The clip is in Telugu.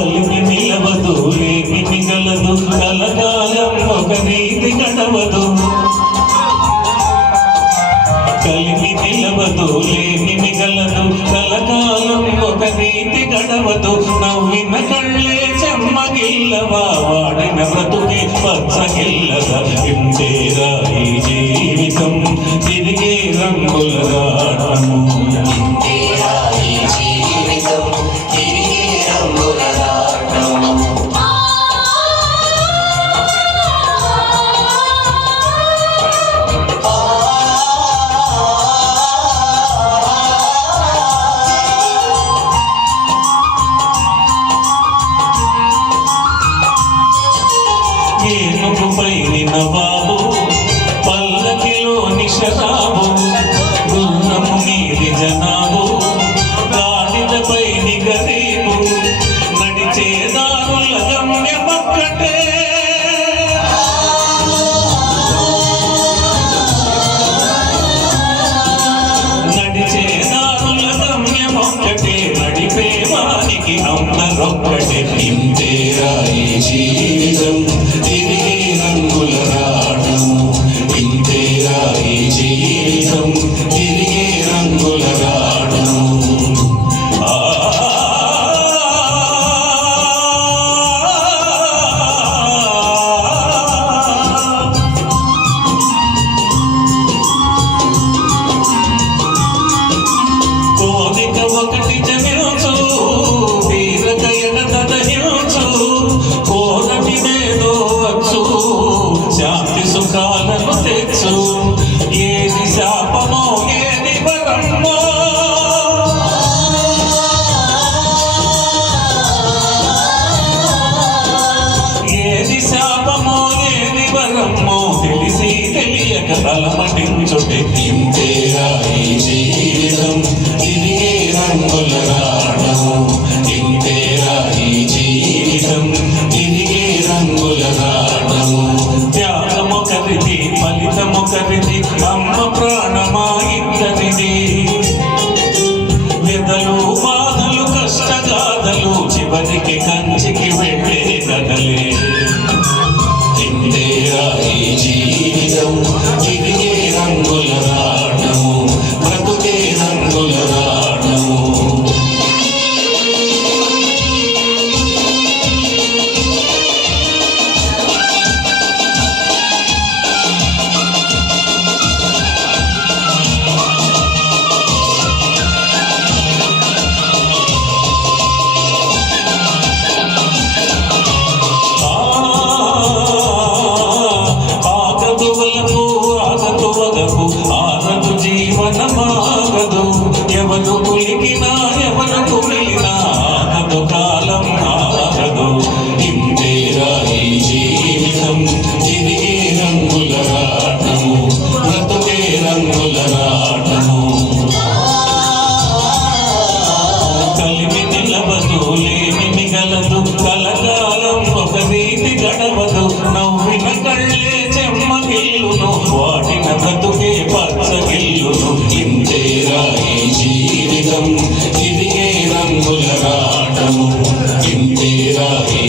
కలిమి నిలవదు లేమి మిగలదు కలకాలం ఒక రీతి గడవదు కలిమి నిలవదు లేమి మిగలదు కలకాలం ఒక రీతి గడవదు నవ్విన కళ్ళే చెమ్మగిల్లవా వాడిన బ్రతుకే పచ్చగిల్లదా ఇంతేరా ఈ జీవితం తిరిగే రంగుల రాటము ఏనుగుపై నినబాబు పల్లకిలో నిశరాబు గుర్రము మీది జనాబు గాడిదపై నిగరీబు నడిచే దారుల గమ్యమొక్కటే నడిచే దారుల గమ్యమొక్కటే నడిపే వానికి అందరొక్కటే ఇంతేరా ఈ జీవితం తిరిగే రంగుల రాటము ఇంతేరా ఈ జీవితం తిరిగే రంగుల రాటము కోరిక ఒకటి జమించు తీరకయన తదహించు కోరటిదేదో వచ్చు శాంతి సుఖాలను తెచ్చు ఏది శాపమో ఏది వరమ్మో ఏది శాపమో ఏది వరమ్మో తెలిసి తెలియక తలమటించుటే ఇంతేరా ఈ జీవితం తిరిగే రంగుల రాటము ఇంతేరా ఈ జీవితం తిరిగే రంగుల రాటము త్యాగమొకరిది ఫలితమొకరిది అమ్మ ప్రాణమా ఇద్దరిది వ్యధలు బాధలు కష్టగాథలు చివరికి కంచికి వెళ్ళే కథలే ఇంతేరా ఈ జీవితం తిరిగే రంగుల రాటము బ్రతుకే రంగుల రాటము ఆగదు జీవనమాగదు ఎవరు కులికినా ఎవరు కుమిలినా ఆగదు కాలం ఆగదు ఇంతేరా ఈ జీవితం తిరిగే రంగుల రాటము బ్రతుకే రంగుల రాటము కలిమి నిలవదు లేమి మిగలదు కలకాలం ఒక రీతి గడవదు నవ్విన కళ్ళే చెమ్మగిల్లును వాడిన బ్రతుకే పచ్చగిల్లును ఇంతేరా ఈ జీవితం తిరిగే రంగుల రాటము ఇంతేరా ఈ